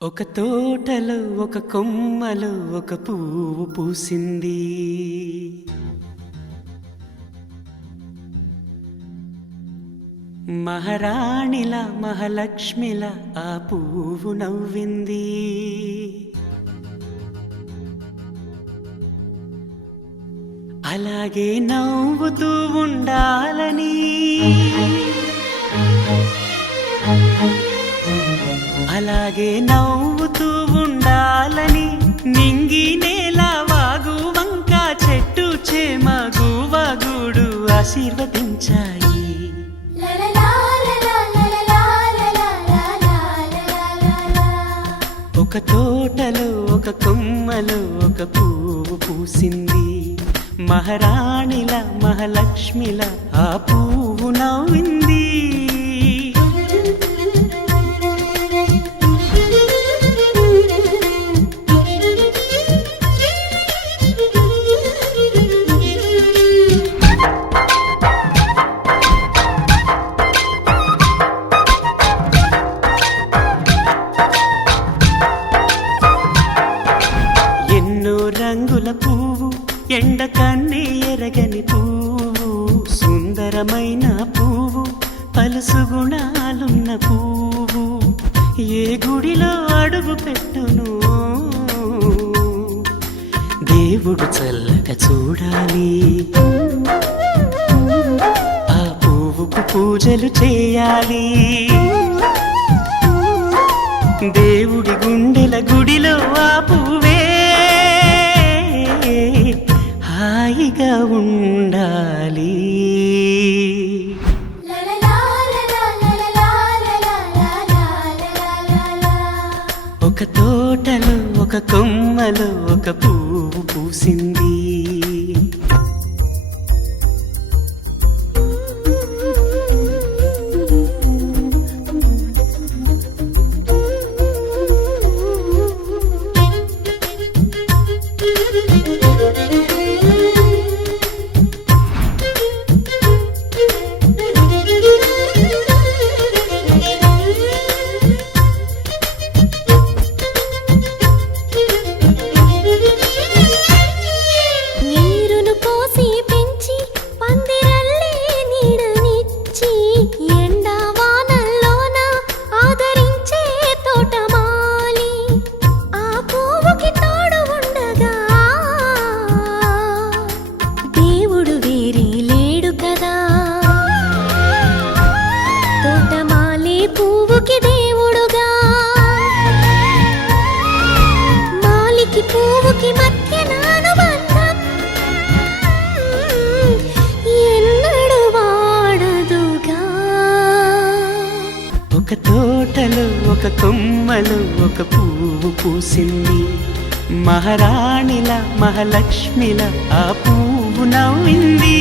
ఒక తోటలో ఒక కొమ్మలో ఒక పువ్వు పూసింది. మహారాణిలా మహాలక్ష్మిలా ఆ పువ్వు నవ్వింది. అలాగే నవ్వుతూ ఉండాలని, అలాగే నవ్వుతూ ఉండాలని నింగి నేల వాగు వంక చెట్టు చేమ గువగుడు ఆశీర్వదించాయి. ఒక తోటలో ఒక కొమ్మలో ఒక పువ్వు పూసింది. మహారాణిల మహాలక్ష్మిల ఆ పువ్వు నవ్వింది. రంగుల పువ్వు, ఎండ కన్నే ఎరగని పువ్వు, సుందరమైన పువ్వు, పలుసు గుణాలున్న పువ్వు, ఏ గుడిలో అడుగు పెట్టును దేవుడు చల్లగా చూడాలి. ఆ పువ్వుకు పూజలు చేయాలి. దేవుడి గుండెల గుడిలో ఆ పువ్వే హాయిగా ఉండాలి. ఒక తోటలో ఒక కొమ్మలో ఒక పువ్వు పూసింది. ఒక తోటలో ఒక కొమ్మలో ఒక పువ్వు పూసింది. మహారాణిల మహాలక్ష్మిల ఆ పువ్వు నవ్వింది.